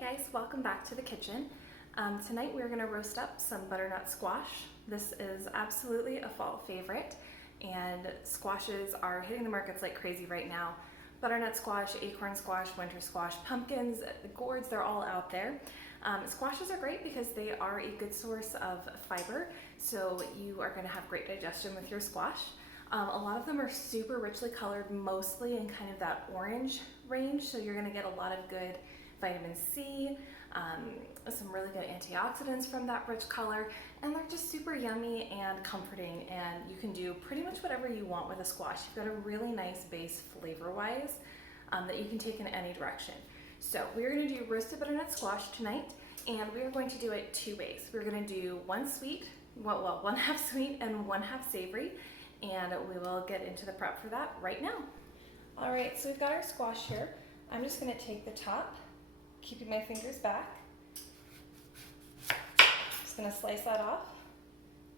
guys, welcome back to the kitchen. Tonight we're going to roast up some butternut squash. This is absolutely a fall favorite, and squashes are hitting the markets like crazy right now. Butternut squash, acorn squash, winter squash, pumpkins, the gourds, they're all out there. Squashes are great because they are a good source of fiber, so you are going to have great digestion with your squash. A lot of them are super richly colored, mostly in kind of that orange range, so you're going to get a lot of good vitamin C, some really good antioxidants from that rich color, and they're just super yummy and comforting, and you can do pretty much whatever you want with a squash. You've got a really nice base flavor-wise that you can take in any direction. So we're going to do roasted butternut squash tonight, and we are going to do it two ways. We're going to do one half sweet and one half savory, and we will get into the prep for that right now. All right, so we've got our squash here. I'm just going to take the top, keeping my fingers back. Just going to slice that off.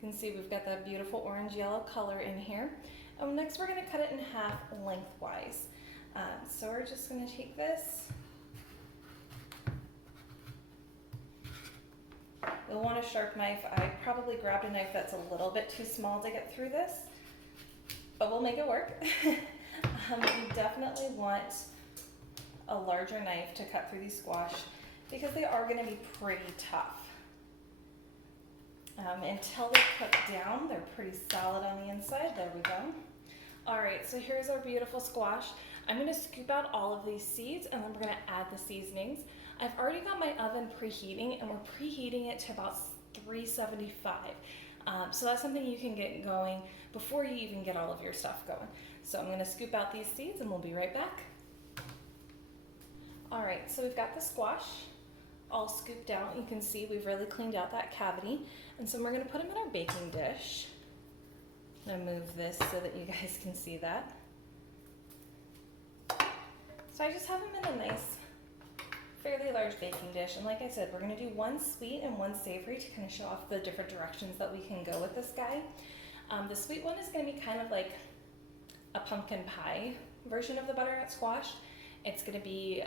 You can see we've got that beautiful orange-yellow color in here. And next we're going to cut it in half lengthwise. So we're just going to take this. You'll want a sharp knife. I probably grabbed a knife that's a little bit too small to get through this, but we'll make it work. You definitely want a larger knife to cut through these squash because they are going to be pretty tough. Until they cook down, they're pretty solid on the inside. There we go. All right, so here's our beautiful squash. I'm going to scoop out all of these seeds, and then we're going to add the seasonings. I've already got my oven preheating, and we're preheating it to about 375. So that's something you can get going before you even get all of your stuff going. So I'm going to scoop out these seeds, and we'll be right back. All right, so we've got the squash all scooped out. You can see we've really cleaned out that cavity. And so we're going to put them in our baking dish. I'm going to move this so that you guys can see that. So I just have them in a nice, fairly large baking dish. And like I said, we're going to do one sweet and one savory to kind of show off the different directions that we can go with this guy. The sweet one is going to be kind of like a pumpkin pie version of the butternut squash. It's going to be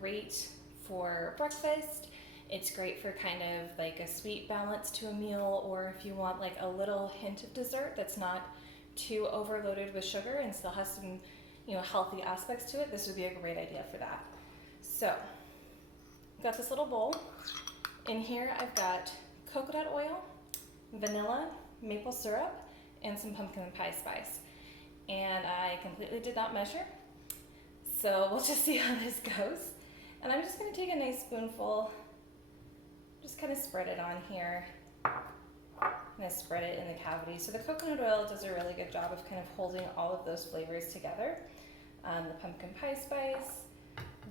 great for breakfast. It's great for kind of like a sweet balance to a meal, or if you want like a little hint of dessert that's not too overloaded with sugar and still has some, healthy aspects to it, this would be a great idea for that. So, I've got this little bowl. In here I've got coconut oil, vanilla, maple syrup, and some pumpkin pie spice. And I completely did not measure, so we'll just see how this goes. And I'm just going to take a nice spoonful, just kind of spread it on here, and spread it in the cavity. So the coconut oil does a really good job of kind of holding all of those flavors together. The pumpkin pie spice,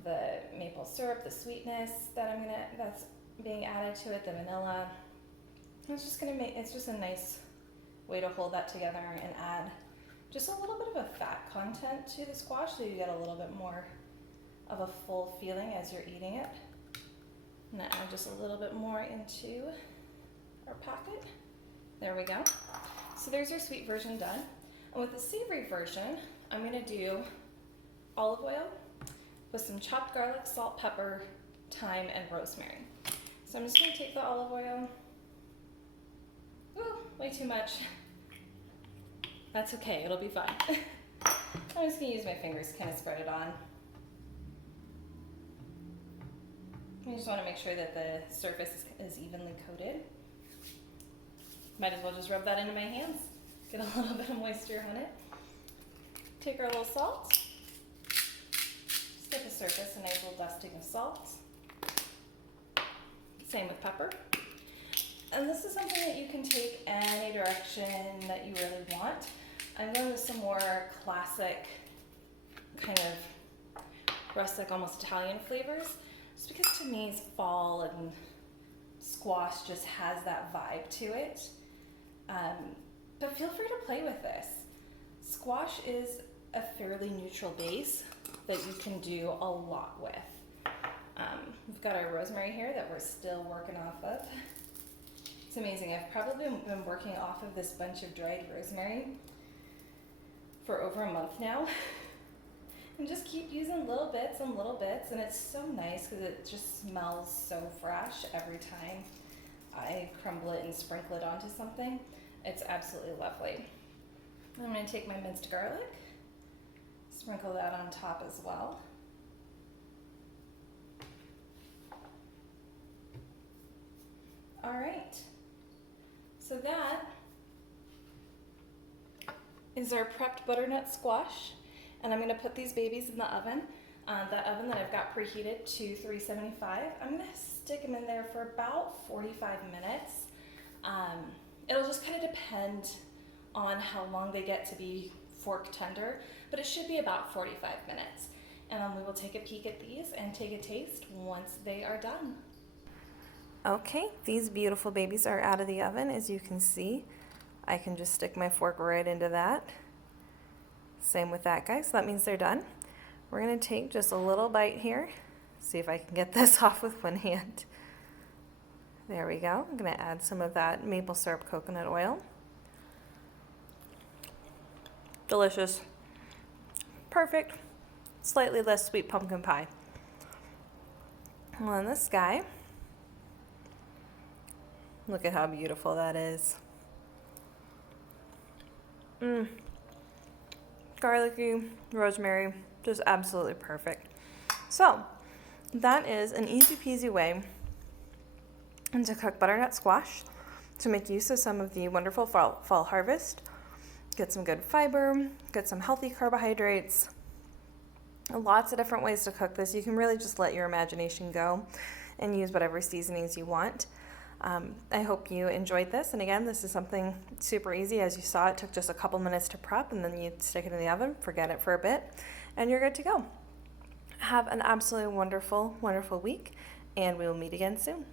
the maple syrup, the sweetness that's being added to it, the vanilla. It's just a nice way to hold that together and add just a little bit of a fat content to the squash, so you get a little bit more of a full feeling as you're eating it. I'm going to add just a little bit more into our packet. There we go. So there's your sweet version done. And with the savory version, I'm going to do olive oil with some chopped garlic, salt, pepper, thyme, and rosemary. So I'm just going to take the olive oil. Ooh, way too much. That's okay, it'll be fine. I'm just going to use my fingers to kind of spread it on. I just want to make sure that the surface is evenly coated. Might as well just rub that into my hands. Get a little bit of moisture on it. Take our little salt. Just get the surface a nice little dusting of salt. Same with pepper. And this is something that you can take any direction that you really want. I'm going with some more classic, kind of rustic, almost Italian flavors. Just because to me fall and squash just has that vibe to it. But feel free to play with this. Squash is a fairly neutral base that you can do a lot with. We've got our rosemary here that we're still working off of. It's amazing. I've probably been working off of this bunch of dried rosemary for over a month now. And just keep using little bits and little bits, and it's so nice because it just smells so fresh every time I crumble it and sprinkle it onto something. It's absolutely lovely. I'm going to take my minced garlic, sprinkle that on top as well. All right, so that is our prepped butternut squash, and I'm going to put these babies in the oven. That oven that I've got preheated to 375. I'm going to stick them in there for about 45 minutes. It'll just kind of depend on how long they get to be fork tender, but it should be about 45 minutes. And then we will take a peek at these and take a taste once they are done. Okay, these beautiful babies are out of the oven. As you can see, I can just stick my fork right into that. Same with that guy, so that means they're done. We're gonna take just a little bite here. See if I can get this off with one hand. There we go. I'm gonna add some of that maple syrup coconut oil. Delicious. Perfect. Slightly less sweet pumpkin pie. And then this guy, look at how beautiful that is. Garlicky, rosemary, just absolutely perfect. So that is an easy peasy way to cook butternut squash, to make use of some of the wonderful fall harvest, get some good fiber, get some healthy carbohydrates. Lots of different ways to cook this. You can really just let your imagination go and use whatever seasonings you want. I hope you enjoyed this, and again, this is something super easy. As you saw, it took just a couple minutes to prep, and then you stick it in the oven, forget it for a bit, and you're good to go. Have an absolutely wonderful, wonderful week, and we will meet again soon.